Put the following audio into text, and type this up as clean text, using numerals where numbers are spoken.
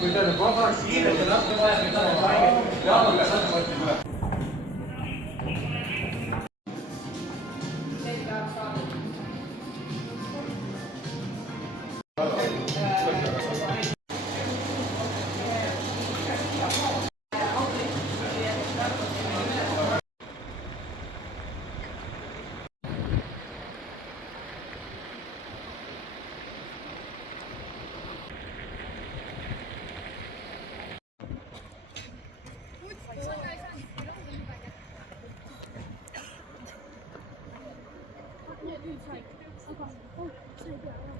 kui ta nüüd vabaks kiirelt ja natuke vajab, et ta on haiget. Jaanuga saab mõtlema. Nüüd sai, aga sai peale.